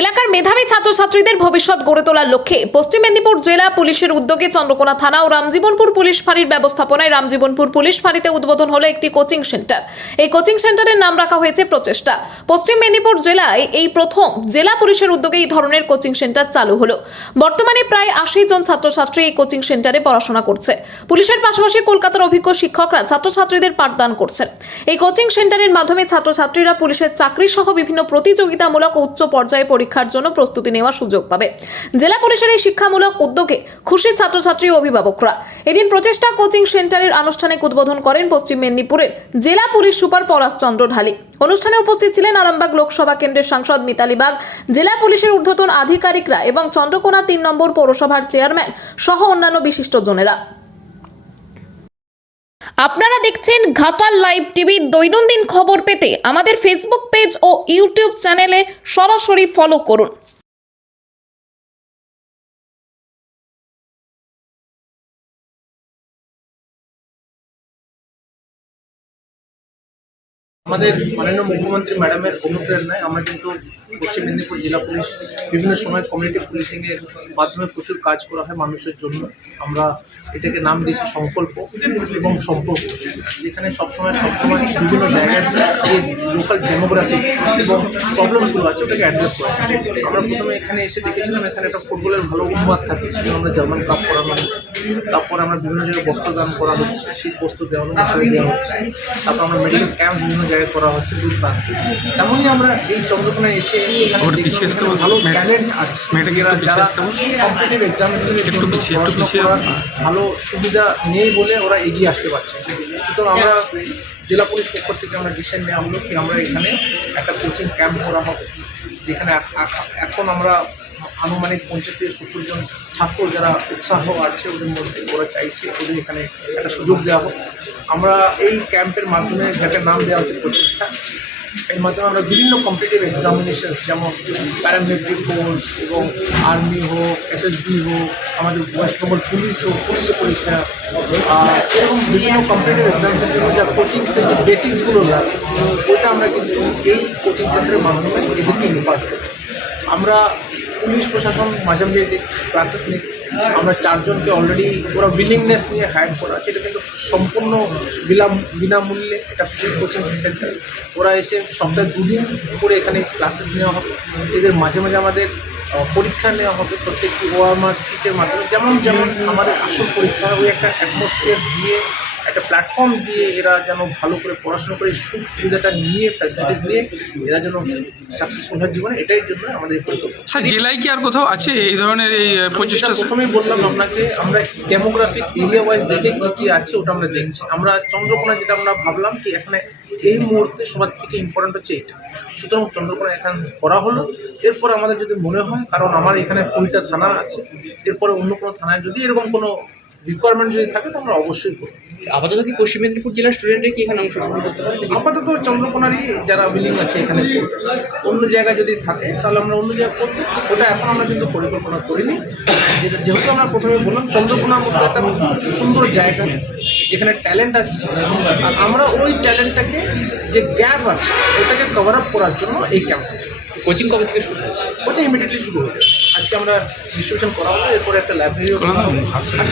এলাকার মেধাবী ছাত্রছাত্রীদের ভবিষ্যৎ গড়ে তোলার লক্ষ্যে পশ্চিম মেদিনীপুর জেলা পুলিশের উদ্যোগে চন্দ্রকোনা থানা ও রামজীবনপুর পুলিশ ফাঁড়ির ব্যবস্থাপনায় রামজীবনপুর পুলিশ ফাঁড়িতে উদ্বোধন হলো একটি কোচিং সেন্টার। এই কোচিং সেন্টারের নাম রাখা হয়েছে প্রচেষ্টা। পশ্চিম মেদিনীপুর জেলায় এই প্রথম জেলা পুলিশের উদ্যোগে এই ধরনের কোচিং সেন্টার চালু হলো। বর্তমানে প্রায় 80 জন ছাত্রছাত্রী এই কোচিং সেন্টারে পড়াশোনা করছে। পুলিশের পাশাপাশি কলকাতার অভিজ্ঞ শিক্ষকরা ছাত্রছাত্রীদের পাঠদান করছেন। এই কোচিং সেন্টারের মাধ্যমে ছাত্রছাত্রীরা পুলিশের চাকরি সহ বিভিন্ন প্রতিযোগিতামূলক উচ্চ পর্যায়ে পরীক্ষার জন্য প্রস্তুতি নেওয়ার সুযোগ পাবে। জেলা পুলিশের এই শিক্ষামূলক উদ্যোগে খুশি ছাত্রছাত্রী ও অভিভাবকরা। এদিন প্রচেষ্টা কোচিং সেন্টারের আনুষ্ঠানিক উদ্বোধন করেন পশ্চিম মেদিনীপুরের জেলা পুলিশ সুপার পলাশ চন্দ্র ঢালি। অনুষ্ঠানে উপস্থিত ছিলেন আরামবাগ লোকসভা কেন্দ্রের সাংসদ মিতালি বাগ, জেলা পুলিশের ঊর্ধ্বতন আধিকারিকরা এবং চন্দ্রকোনা 3 নম্বর পৌরসভার চেয়ারম্যান সহ অন্যান্য বিশিষ্টজনেরা। আপনারা দেখছেন ঘাটাল লাইভ টিভি। দৈনন্দিন খবর পেতে আমাদের ফেসবুক পেজ ও ইউটিউব চ্যানেলে সরাসরি ফলো করুন। আমাদের মাননীয় মুখ্যমন্ত্রী ম্যাডামের অনুপ্রেরণায় আমরা কিন্তু পশ্চিম মেদিনীপুর জেলা পুলিশ বিভিন্ন সময় কমিউনিটি পুলিশিংয়ের মাধ্যমে প্রচুর কাজ করা হয় মানুষের জন্য। আমরা এটাকে নাম দিয়েছি সংকল্প এবং সম্পর্ক, যেখানে সবসময় বিভিন্ন জায়গার যে লোকাল ডেমোগ্রাফিক্স এবং প্রবলেমসগুলো আছে ওটাকে অ্যাড্রেস করা। আমরা প্রথমে এখানে এসে দেখেছিলাম এখানে একটা ফুটবলের ভালো উন্মাদ থাকে, সেখানে আমরা জার্মান কাপ করানো হচ্ছে। তারপর আমরা বিভিন্ন জায়গায় বস্ত্রদান করা হচ্ছে, শীত বস্ত্র দেওয়ানো মশারি দেওয়া হচ্ছে। তারপর আমরা মেডিকেল ক্যাম্প বিভিন্ন জায়গায় করা হচ্ছে দূর প্রান্তে। তেমনই আমরা এই চন্দ্রকোনায় এসে ভালো ট্যালেন্ট আছে, কম্পিটিটিভ এক্সামিনেশনের ভালো সুবিধা নেই বলে ওরা এগিয়ে আসতে পারছে। সুতরাং আমরা জেলা পুলিশ পক্ষ থেকে আমরা ডিসিশন নেওয়া হলো কি আমরা এখানে একটা কোচিং ক্যাম্প করা হবে, যেখানে এখন আমরা আনুমানিক 50 থেকে 70 জন ছাত্র যারা উৎসাহ আছে ওদের মধ্যে, ওরা চাইছে ওদের এখানে একটা সুযোগ দেওয়া হোক। আমরা এই ক্যাম্পের মাধ্যমে যাকে নাম দেওয়া হচ্ছে প্রচেষ্টা, এর মাধ্যমে আমরা বিভিন্ন কম্পিটিটিভ এক্সামিনেশন যেমন প্যারামিলিটারি ফোর্স এবং আর্মি হোক, এসএসবি হোক, আমাদের ওয়েস্ট বেঙ্গল পুলিশ হোক, পুলিশের পরীক্ষা, এরকম বিভিন্ন কম্পিটিটিভ এক্সামিনেশন জন্য যা কোচিং সেন্টার বেসিক্সগুলো লাগে ওইটা আমরা কিন্তু এই কোচিং সেন্টারের মাধ্যমে এদেরকে ইম্পার্ট করি। আমরা পুলিশ প্রশাসন মাঝে মাঝে ক্লাসেস নিই। আমরা 4 জনকে অলরেডি ওরা উইলিংনেস নিয়ে হায়ার করা, সেটা কিন্তু সম্পূর্ণ বিনামূল্যে এটা ফ্রি কোচিং সেন্টার। ওরা এসে সপ্তাহে 2 দিন করে এখানে ক্লাসেস নেওয়া হবে। এদের মাঝে মাঝে আমাদের পরীক্ষা নেওয়া হবে প্রত্যেকটি ওএমআর সিটের মাধ্যমে। যেমন আমাদের আসল পরীক্ষা ওই একটা অ্যাটমসফিয়ার দিয়ে, একটা প্ল্যাটফর্ম দিয়ে এরা যেন ভালো করে পড়াশোনা করে সুবিধাটা নিয়ে, ফ্যাসিলিটিস নিয়ে এরা যেন সাকসেসফুল হয় জীবনে, এটাই জন্য আমাদের পরিকল্পনা। স্যার, জেলায় কি আর কোথাও আছে এই ধরনের এই প্রচেষ্টা? প্রথমেই বললাম আপনাকে, আমরা ডেমোগ্রাফিক এরিয়া ওয়াইজ দেখে কী আছে ওটা আমরা দেখছি। আমরা চন্দ্রকোনা যেটা আমরা ভাবলাম কি এখানে এই মুহূর্তে সবার থেকে ইম্পর্ট্যান্ট হচ্ছে এটা, সুতরাং চন্দ্রকোনা এখানে করা হলো। এরপর আমাদের যদি মনে হয়, কারণ আমার এখানে 20টা থানা আছে, এরপরে অন্য কোনো থানায় যদি এরকম কোনো রিকোয়ারমেন্ট যদি থাকে তো আমরা অবশ্যই করব। আপাতত কি পশ্চিম মেদিনীপুর জেলার স্টুডেন্টরা কি এখানে অংশগ্রহণ করতে পারে? আপাতত চন্দ্রকোনারই যারা উইলিং আছে এখানে করবে। অন্য জায়গায় যদি থাকে তাহলে আমরা অন্য জায়গায় করবো, ওটা এখন আমরা কিন্তু পরিকল্পনা করিনি। যেহেতু আমরা প্রথমে বললাম চন্দ্রকোনার মধ্যে একটা সুন্দর জায়গা যেখানে ট্যালেন্ট আছে, আর আমরা ওই ট্যালেন্টটাকে যে গ্যাপ আছে ওটাকে কভার আপ করার জন্য এই ক্যাম্প। কোচিং কবে থেকে শুরু হচ্ছে? কোচিং ইমিডিয়েটলি শুরু হবে। আজকে আমরা ডিস্ট্রিবিউশন করা হলো, এরপরে একটা লাইব্রেরিও